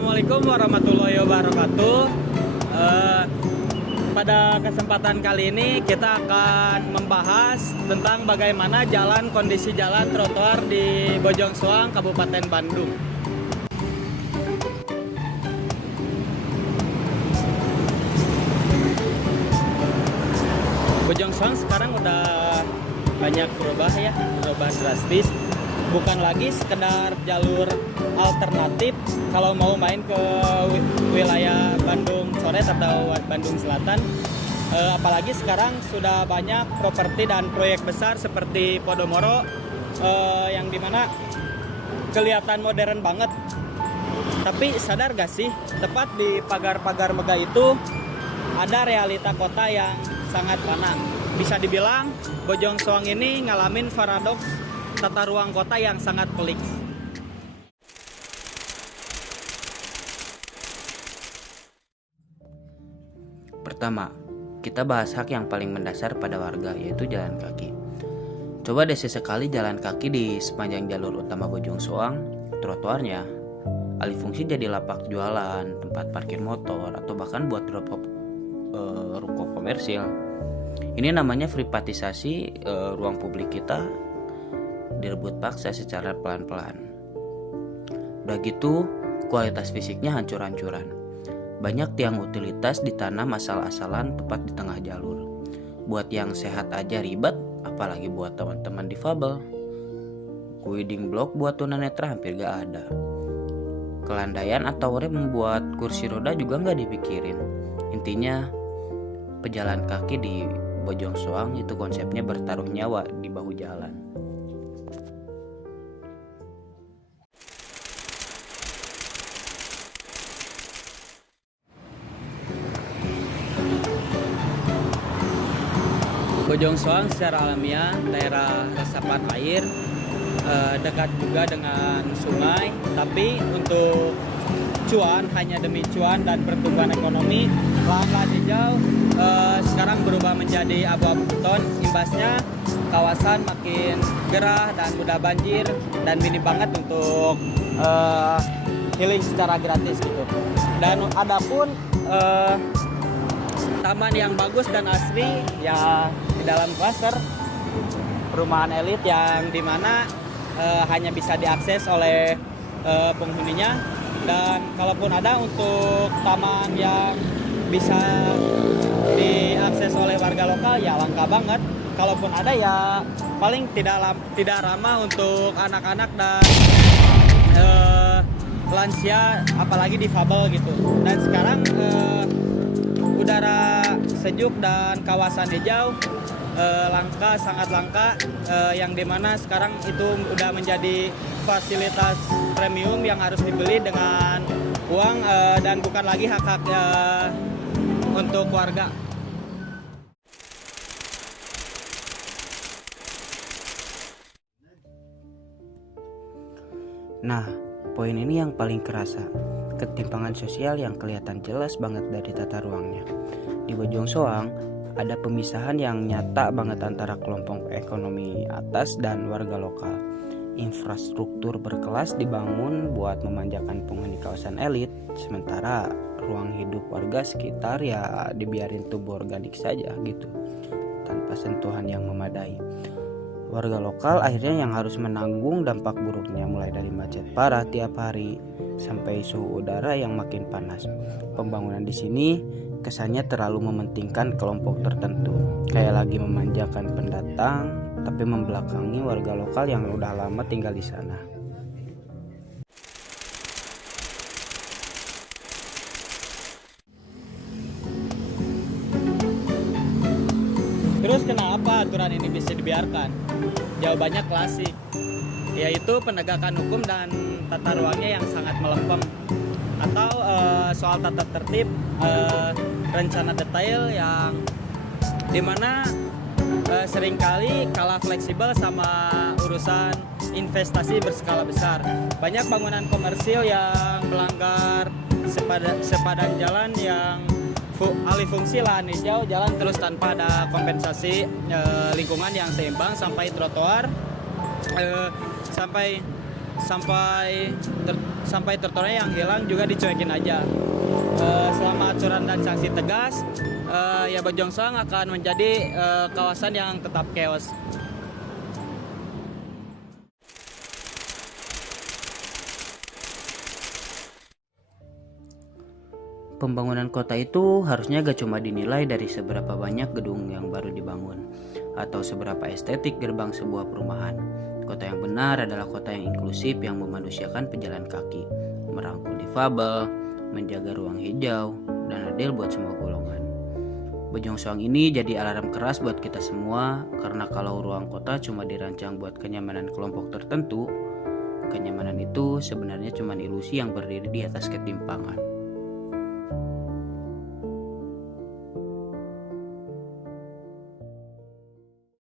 Assalamualaikum warahmatullahi wabarakatuh. Pada kesempatan kali ini kita akan membahas tentang bagaimana kondisi jalan trotoar di Bojong Soang, Kabupaten Bandung. Bojong Soang sekarang udah banyak berubah drastis. Bukan lagi sekedar jalur alternatif kalau mau main ke wilayah Bandung Coret atau Bandung Selatan. Apalagi sekarang sudah banyak properti dan proyek besar seperti Podomoro yang dimana kelihatan modern banget. Tapi sadar gak sih, tepat di pagar-pagar megah itu ada realita kota yang sangat panas. Bisa dibilang Bojong Soang ini ngalamin paradoks tata ruang kota yang sangat pelik. Pertama, kita bahas hak yang paling mendasar pada warga, yaitu jalan kaki. Coba deh sesekali jalan kaki di sepanjang jalur utama Bojong Soang. Trotoarnya alih fungsi jadi lapak jualan, tempat parkir motor, atau bahkan buat drop-off ruko komersil. Ini namanya privatisasi ruang publik kita direbut paksa secara pelan-pelan. Udah gitu, kualitas fisiknya hancur-hancuran. Banyak tiang utilitas ditanam asal-asalan tepat di tengah jalur. Buat yang sehat aja ribet, apalagi buat teman-teman difabel. Guiding block buat tunanetra hampir gak ada. Kelandaian atau rem membuat kursi roda juga gak dipikirin. Intinya, pejalan kaki di Bojong Soang itu konsepnya bertaruh nyawa di bahu jalan. Bojong Soang secara alamiah daerah resapan air, dekat juga dengan sungai, tapi untuk cuan, hanya demi cuan dan pertumbuhan ekonomi, lahan-lahan hijau sekarang berubah menjadi abu-abu beton. Imbasnya kawasan makin gerah dan mudah banjir dan minim banget untuk healing secara gratis gitu. Dan adapun taman yang bagus dan asri ya di dalam klaster perumahan elit yang dimana hanya bisa diakses oleh penghuninya, dan kalaupun ada untuk taman yang bisa diakses oleh warga lokal ya langka banget. Kalaupun ada ya paling tidak ramah untuk anak-anak dan lansia, apalagi difabel gitu. Dan sekarang udara sejuk dan kawasan hijau sangat langka, yang dimana sekarang itu udah menjadi fasilitas premium yang harus dibeli dengan uang dan bukan lagi hak-hak untuk warga. Nah, poin ini yang paling kerasa. Ketimpangan sosial yang kelihatan jelas banget dari tata ruangnya. Di Bojong Soang ada pemisahan yang nyata banget antara kelompok ekonomi atas dan warga lokal. Infrastruktur berkelas dibangun buat memanjakan penghuni kawasan elit, sementara ruang hidup warga sekitar ya dibiarin tumbuh organik saja gitu, tanpa sentuhan yang memadai. Warga lokal akhirnya yang harus menanggung dampak buruknya, mulai dari macet parah tiap hari sampai suhu udara yang makin panas. Pembangunan di sini kesannya terlalu mementingkan kelompok tertentu, kayak lagi memanjakan pendatang tapi membelakangi warga lokal yang udah lama tinggal di sana. Terus kenapa aturan ini bisa dibiarkan? Jawabannya klasik, yaitu penegakan hukum dan tata ruangnya yang sangat melempem, atau soal tata tertib, rencana detail yang dimana seringkali kalah fleksibel sama urusan investasi berskala besar. Banyak bangunan komersil yang melanggar sepadan jalan yang alih fungsi lahan hijau jalan terus tanpa ada kompensasi lingkungan yang seimbang sampai trotoar sampai trotoarnya yang hilang juga dicuekin aja. Selama aturan dan sanksi tegas, ya Bojong Soang akan menjadi kawasan yang tetap chaos. Pembangunan kota itu harusnya gak cuma dinilai dari seberapa banyak gedung yang baru dibangun atau seberapa estetik gerbang sebuah perumahan. Kota yang benar adalah kota yang inklusif yang memanusiakan pejalan kaki, merangkul difabel, menjaga ruang hijau, dan adil buat semua golongan. Bojong Soang ini jadi alarm keras buat kita semua, karena kalau ruang kota cuma dirancang buat kenyamanan kelompok tertentu, kenyamanan itu sebenarnya cuma ilusi yang berdiri di atas ketimpangan.